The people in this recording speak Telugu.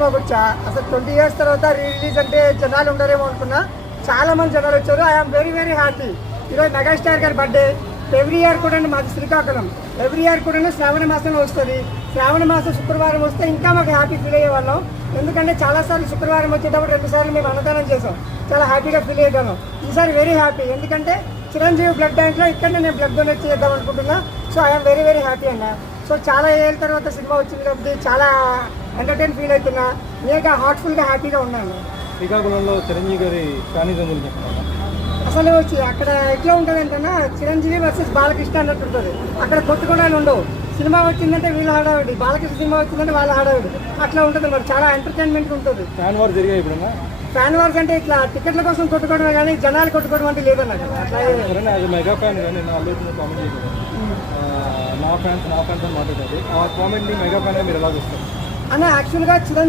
మర్చిపోవచ్చా. అసలు 20 years తర్వాత రిలీజ్ అంటే జనాలు ఉండరేమో అనుకున్నా, చాలా మంది జనాలు వచ్చారు. I'm very very happy. ఈరోజు మెగాస్టార్ గారి బర్త్డే. ఎవ్రీ ఇయర్ కూడా మాది శ్రీకాకుళం. ఎవ్రీ ఇయర్ కూడా శ్రావణ మాసంలో వస్తుంది. శ్రావణ మాసం శుక్రవారం వస్తే ఇంకా మాకు హ్యాపీ ఫీల్ అయ్యేవాళ్ళం. ఎందుకంటే చాలాసార్లు శుక్రవారం వచ్చేటప్పుడు 2 సార్లు మేము అన్నదానం చేసాం. చాలా హ్యాపీగా ఫీల్ అయ్యాను. ఈసారి వెరీ హ్యాపీ. ఎందుకంటే చిరంజీవి బ్లడ్ బ్యాంక్లో ఇక్కడనే నేను బ్లడ్ డొనేట్ చేద్దాం అనుకుంటున్నా. So I'm very very happy అన్న. సో చాలా ఏళ్ళ తర్వాత సినిమా వచ్చింది కాబట్టి చాలా ఎంటర్టైన్ ఫీల్ అవుతున్నా. నేగా హార్ట్ఫుల్గా హ్యాపీగా ఉన్నాను. శ్రీకాకుళంలో చిరంజీవి గారి ఫ్యానిజం గురించి చెప్తున్నాను. అసలు అక్కడ ఎట్లా ఉంటుంది అంటే చిరంజీవి వర్సెస్ బాలకృష్ణ అన్నట్టు ఉంటుంది. అక్కడ కొట్టుకోవడాలు ఉండవు. సినిమా వచ్చిందంటే వీళ్ళు హడావిడి, బాలకృష్ణ సినిమా వచ్చిందంటే వాళ్ళ హడావిడి, అట్లా ఉంటుంది. మరి చాలా ఎంటర్టైన్మెంట్ ఉంటుంది. ఫ్యాన్ వార్ జరిగాయి ఇప్పుడన్నా. ఫ్యాన్ వార్స్ అంటే ఇట్లా టికెట్ల కోసం కొట్టుకోవడమే కానీ జనాలు కొట్టుకోవడం అంటే లేదన్నట్టు. అట్లా అది మెగా ఫ్యాన్ కానీ నా ఆలోచన కామెంట్ చేయలేదు. నా ఫ్యాన్స్ అని మాట్లాడారు. ఆ కామెంట్ని మెగా ఫ్యాన్ మీరు ఎలా చూస్తారు అన్న యాక్చువల్గా చిరంజీవి